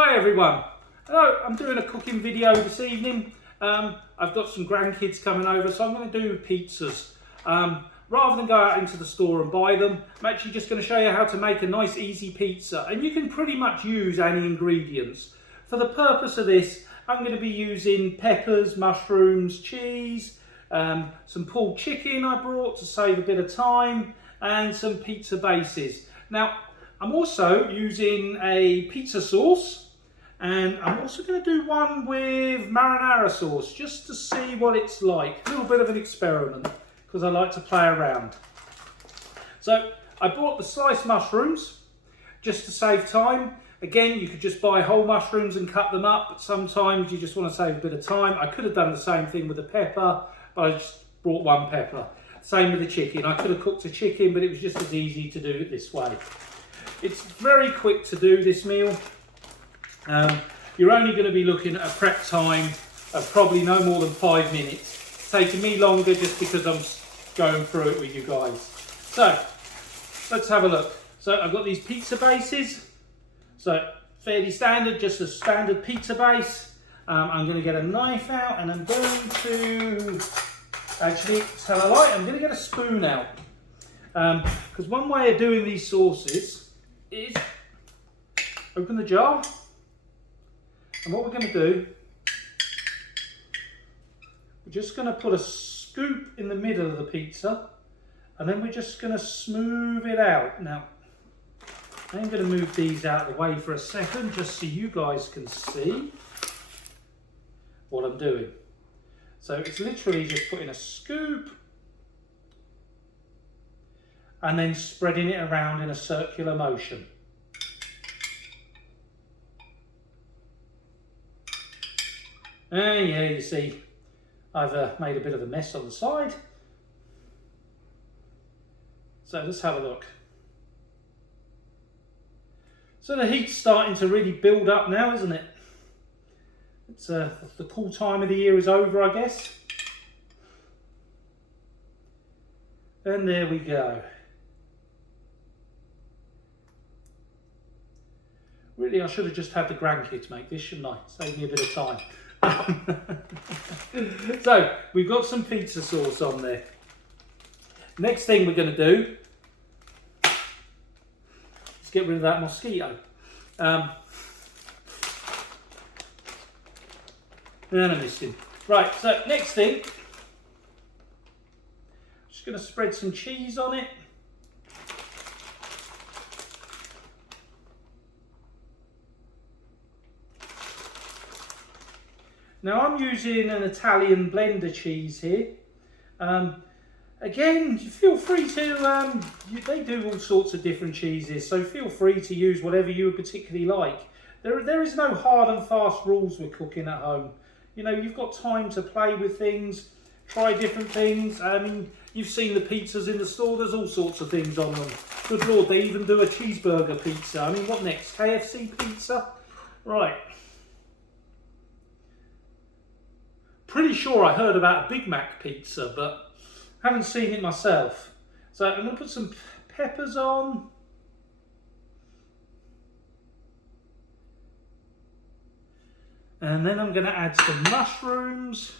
Hi everyone. Hello, I'm doing a cooking video this evening. I've got some grandkids coming over, so I'm going to do pizzas. Rather than go out into the store and buy them, I'm actually just going to show you how to make a nice easy pizza. And you can pretty much use any ingredients. For the purpose of this, I'm going to be using peppers, mushrooms, cheese, some pulled chicken I brought to save a bit of time, and some pizza bases. Now, I'm also using a pizza sauce. And I'm also going to do one with marinara sauce, just to see what it's like. A little bit of an experiment, because I like to play around. So I bought the sliced mushrooms, just to save time. Again, you could just buy whole mushrooms and cut them up, but sometimes you just want to save a bit of time. I could have done the same thing with the pepper, but I just brought one pepper. Same with the chicken. I could have cooked a chicken, but it was just as easy to do it this way. It's very quick to do this meal. You're only going to be looking at a prep time of probably no more than 5 minutes. It's taking me longer just because I'm going through it with you guys. So, let's have a look. So, I've got these pizza bases. So, fairly standard, just a standard pizza base. I'm going to get a knife out and I'm going to, actually, tell a lie, I'm going to get a spoon out. Because one way of doing these sauces is open the jar. And what we're going to do, we're just going to put a scoop in the middle of the pizza, and then we're just going to smooth it out. Now, I'm going to move these out of the way for a second, just so you guys can see what I'm doing. So it's literally just putting a scoop and then spreading it around in a circular motion. And yeah, you see, I've made a bit of a mess on the side. So let's have a look. So the heat's starting to really build up now, isn't it? It's the cool time of the year is over, I guess. And there we go. Really, I should have just had the grandkids make this, shouldn't I? Save me a bit of time. So we've got some pizza sauce on there. Next thing we're going to do is get rid of that mosquito. And I missed him. Right, so next thing, just going to spread some cheese on it. Now I'm using an Italian blender cheese here. Again, feel free to, they do all sorts of different cheeses, so feel free to use whatever you particularly like. There is no hard and fast rules with cooking at home. You know, you've got time to play with things, try different things. I mean, you've seen the pizzas in the store, there's all sorts of things on them. Good Lord, they even do a cheeseburger pizza. I mean, what next? KFC pizza? Right. Pretty sure I heard about a Big Mac pizza, but haven't seen it myself. So I'm going to put some peppers on. And then I'm going to add some mushrooms.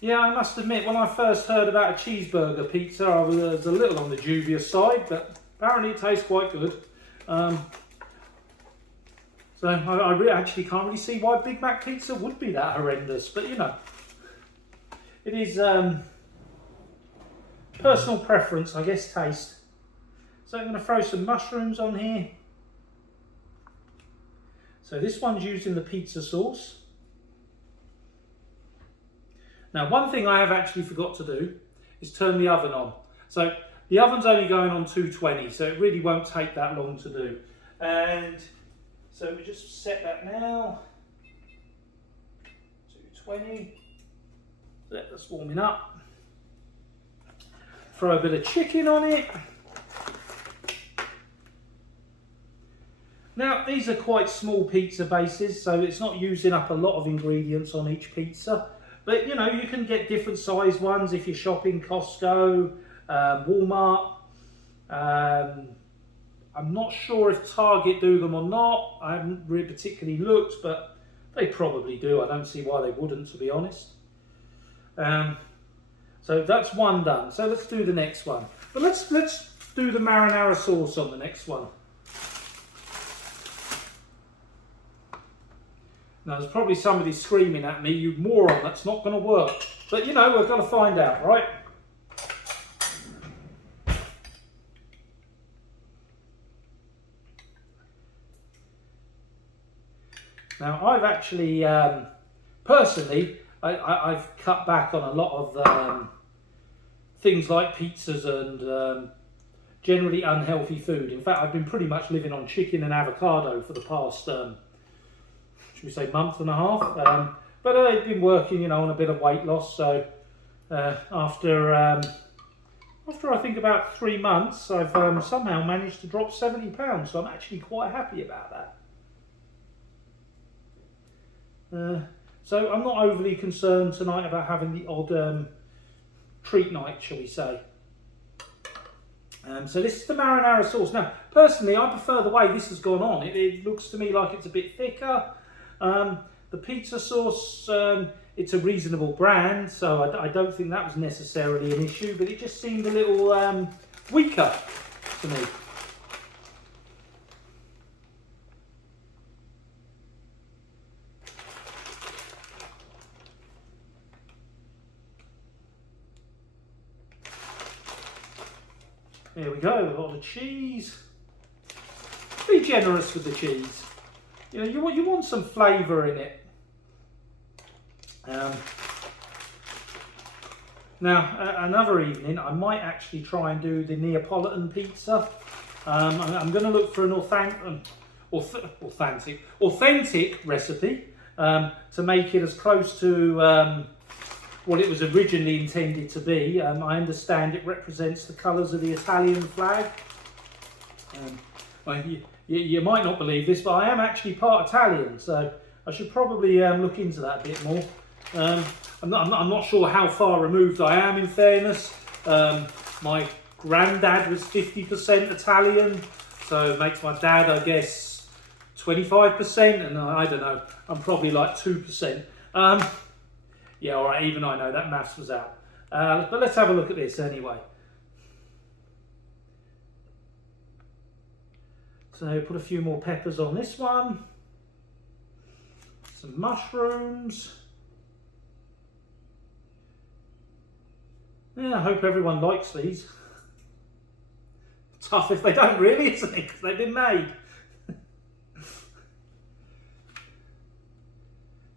Yeah, I must admit, when I first heard about a cheeseburger pizza, I was a little on the dubious side, but apparently it tastes quite good. So I actually can't really see why Big Mac pizza would be that horrendous, but you know, it is personal preference, I guess, taste. So I'm going to throw some mushrooms on here. So this one's using the pizza sauce. Now, one thing I have actually forgot to do is turn the oven on. So the oven's only going on 220, so it really won't take that long to do. And so we just set that now, 220, that's warming up. Throw a bit of chicken on it. Now these are quite small pizza bases, so it's not using up a lot of ingredients on each pizza. But you know, you can get different size ones if you're shopping Costco, Walmart. I'm not sure if Target do them or not. I haven't really particularly looked, but they probably do. I don't see why they wouldn't, to be honest. So that's one done. So let's do the next one. But let's do the marinara sauce on the next one. Now there's probably somebody screaming at me, "You moron, that's not going to work." But you know, we've got to find out, right? Now I've actually, personally, I've cut back on a lot of things like pizzas and generally unhealthy food. In fact, I've been pretty much living on chicken and avocado for the past, should we say, month and a half. But I've been working, you know, on a bit of weight loss. So after I think about 3 months, I've somehow managed to drop 70 pounds. So I'm actually quite happy about that. So I'm not overly concerned tonight about having the odd treat night, shall we say. So this is the marinara sauce. Now, personally, I prefer the way this has gone on. It looks to me like it's a bit thicker. The pizza sauce, it's a reasonable brand, so I don't think that was necessarily an issue, but it just seemed a little weaker to me. There we go, a lot of cheese. Be generous with the cheese. You know, you want some flavour in it. Now, another evening, I might actually try and do the Neapolitan pizza. I'm going to look for an authentic recipe to make it as close to what it was originally intended to be. I understand it represents the colours of the Italian flag. Well, you might not believe this, but I am actually part Italian, so I should probably look into that a bit more. I'm not sure how far removed I am, in fairness. My granddad was 50% Italian, so it makes my dad, I guess, 25%, and I don't know, I'm probably like 2%. Yeah, all right, even I know that maths was out. But let's have a look at this anyway. So put a few more peppers on this one. Some mushrooms. Yeah, I hope everyone likes these. Tough if they don't, really, isn't it? Because they've been made.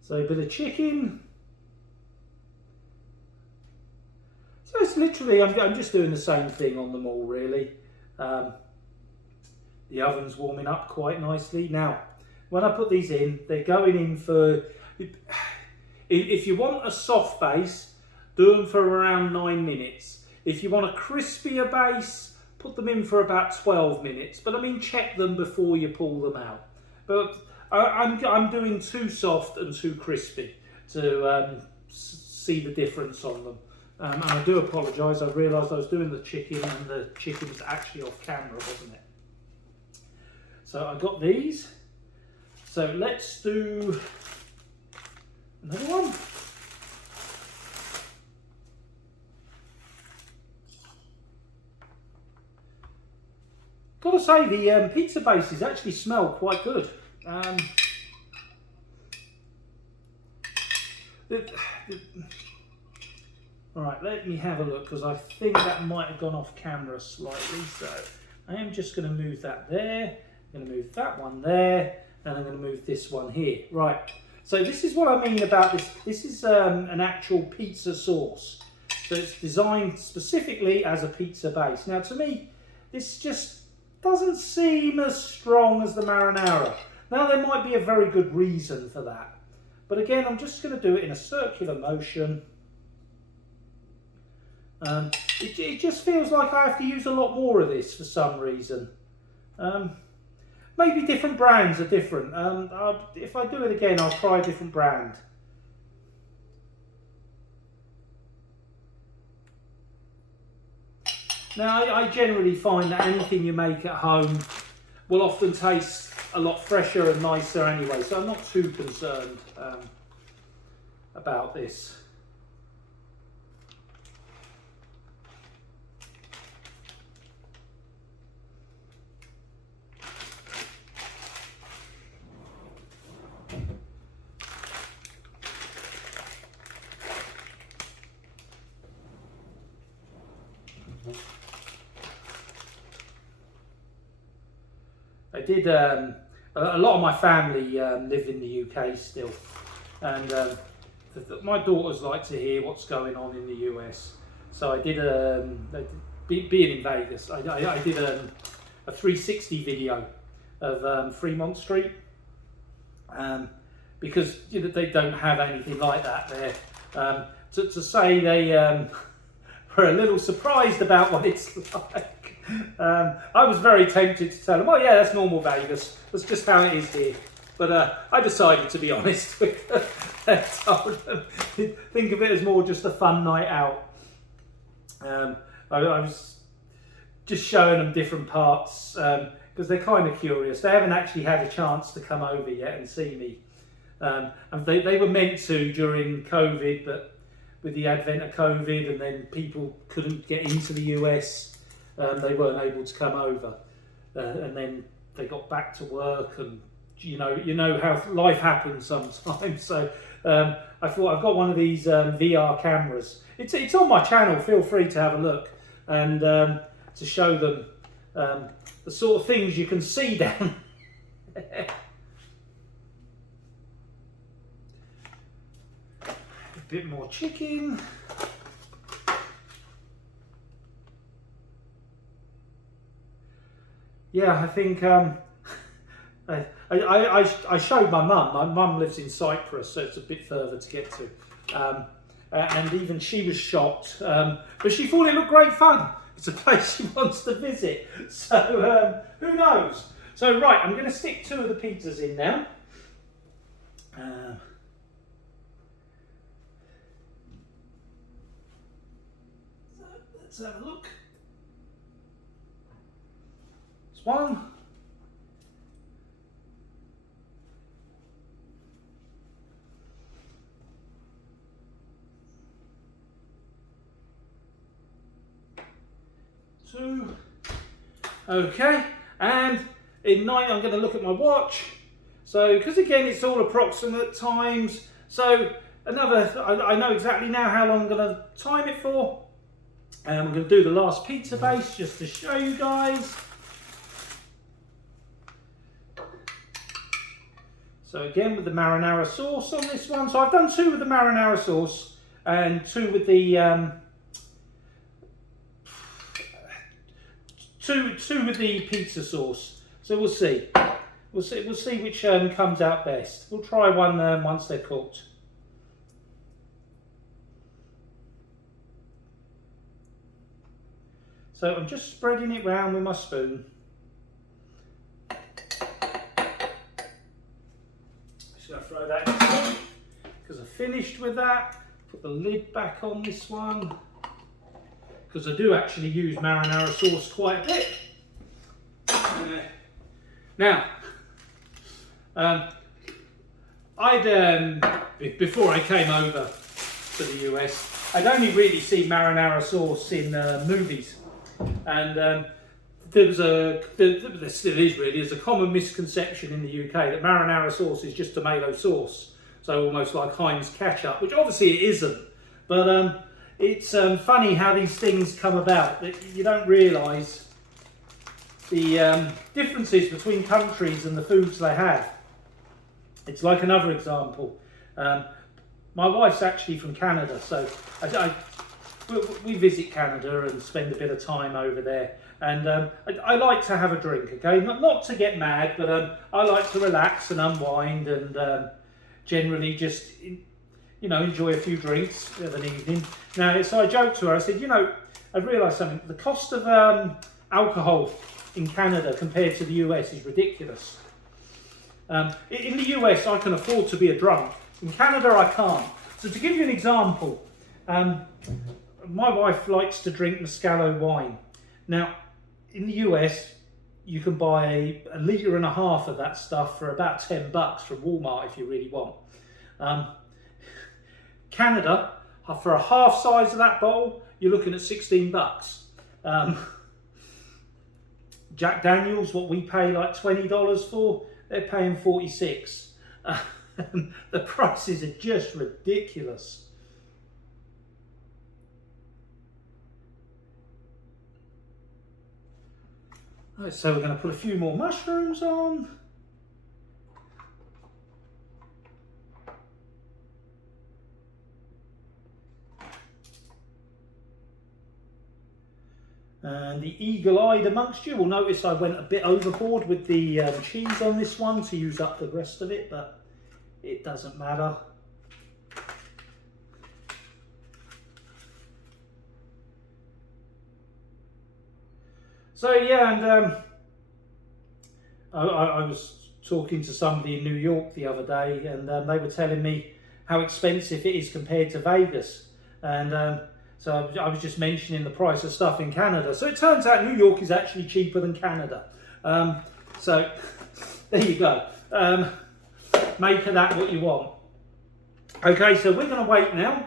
So a bit of chicken. So it's literally, I'm just doing the same thing on them all, really. The oven's warming up quite nicely. Now, when I put these in, they're going in for, if you want a soft base, do them for around 9 minutes. If you want a crispier base, put them in for about 12 minutes. But I mean, check them before you pull them out. But I'm doing too soft and too crispy to see the difference on them. And I do apologise, I realised I was doing the chicken and the chicken was actually off camera, wasn't it? So I got these. So let's do another one. Gotta say, the pizza bases actually smell quite good. Alright, let me have a look, because I think that might have gone off camera slightly. So I am just going to move that there. I'm going to move that one there. And I'm going to move this one here. Right, so this is what I mean about this. This is an actual pizza sauce. So it's designed specifically as a pizza base. Now to me, this just doesn't seem as strong as the marinara. Now there might be a very good reason for that. But again, I'm just going to do it in a circular motion. It just feels like I have to use a lot more of this for some reason. Maybe different brands are different. If I do it again, I'll try a different brand. Now, I generally find that anything you make at home will often taste a lot fresher and nicer anyway, so I'm not too concerned about this. I did, a lot of my family live in the UK still, and my daughters like to hear what's going on in the US. So I did, being in Vegas, I did a 360 video of Fremont Street, because they don't have anything like that there. To say they were a little surprised about what it's like. I was very tempted to tell them, oh yeah, that's normal Vegas, that's just how it is here. But I decided to be honest with them. I told them, think of it as more just a fun night out. I was just showing them different parts, because they're kind of curious. They haven't actually had a chance to come over yet and see me. And they were meant to during COVID, but with the advent of COVID and then people couldn't get into the US, they weren't able to come over, and then they got back to work, and you know how life happens sometimes. So I thought, I've got one of these VR cameras. It's on my channel. Feel free to have a look and to show them the sort of things you can see down there. A bit more chicken. Yeah, I think I showed my mum. My mum lives in Cyprus, so it's a bit further to get to. And even she was shocked, but she thought it looked great fun. It's a place she wants to visit. So who knows? So right, I'm going to stick 2 of the pizzas in now. So let's have a look. One. Two. Okay, and in 9 I'm going to look at my watch. So, because again it's all approximate times. So I know exactly now how long I'm going to time it for. And I'm going to do the last pizza base just to show you guys. So again with the marinara sauce on this one. So I've done 2 with the marinara sauce and 2 with the two with the pizza sauce. So we'll see. We'll see which comes out best. We'll try one once they're cooked. So I'm just spreading it round with my spoon. Just going to throw that in because I finished with that. Put the lid back on this one because I do actually use marinara sauce quite a bit. Now, before I came over to the US, I'd only really seen marinara sauce in movies. And there still is really, there's a common misconception in the UK that marinara sauce is just tomato sauce, so almost like Heinz ketchup, which obviously it isn't. But it's funny how these things come about, that you don't realise the differences between countries and the foods they have. It's like another example. My wife's actually from Canada, so we visit Canada and spend a bit of time over there. And I like to have a drink, okay? Not to get mad, but I like to relax and unwind and generally just, enjoy a few drinks of an evening. Now, so I joked to her, I said, I've realised something. The cost of alcohol in Canada compared to the US is ridiculous. In the US, I can afford to be a drunk. In Canada, I can't. So to give you an example, my wife likes to drink Muscalo wine. Now, in the US, you can buy a litre and a half of that stuff for about $10 from Walmart if you really want. Canada, for a half size of that bottle, you're looking at $16. Jack Daniels, what we pay like $20 for, they're paying $46. The prices are just ridiculous. Right, so we're going to put a few more mushrooms on. And the eagle-eyed amongst you will notice I went a bit overboard with the cheese on this one to use up the rest of it, but it doesn't matter. So yeah, and I was talking to somebody in New York the other day, and they were telling me how expensive it is compared to Vegas, and so I was just mentioning the price of stuff in Canada. So it turns out New York is actually cheaper than Canada. So there you go. Make of that what you want. Okay, so we're going to wait now.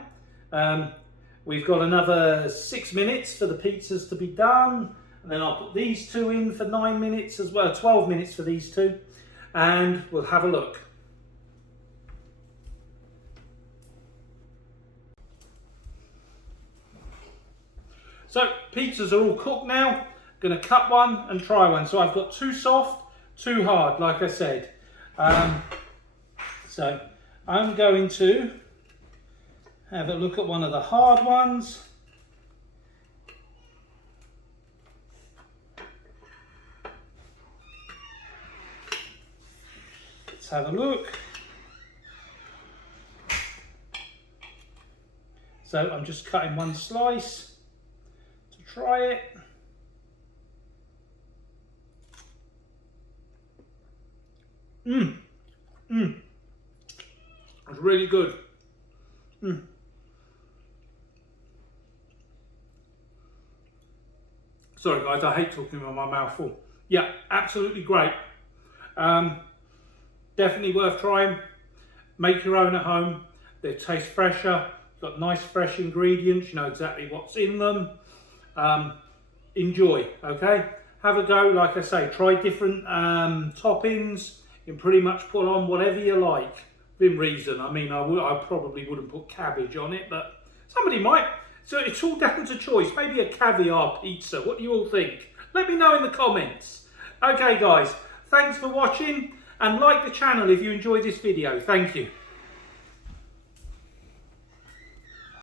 We've got another 6 minutes for the pizzas to be done. And then I'll put these two in for 9 minutes as well, 12 minutes for these two. And we'll have a look. So pizzas are all cooked now. Going to cut one and try one. So I've got two soft, two hard, like I said. So I'm going to have a look at one of the hard ones. Let's have a look. So I'm just cutting one slice to try it. It's really good. Sorry guys, I hate talking with my mouth full. Yeah, absolutely great. Definitely worth trying. Make your own at home. They taste fresher. Got nice fresh ingredients. You know exactly what's in them. Enjoy, okay? Have a go. Like I say, try different toppings. You can pretty much put on whatever you like within reason. I mean, I probably wouldn't put cabbage on it, but somebody might. So it's all down to choice. Maybe a caviar pizza. What do you all think? Let me know in the comments. Okay, guys. Thanks for watching. And like the channel if you enjoyed this video. Thank you.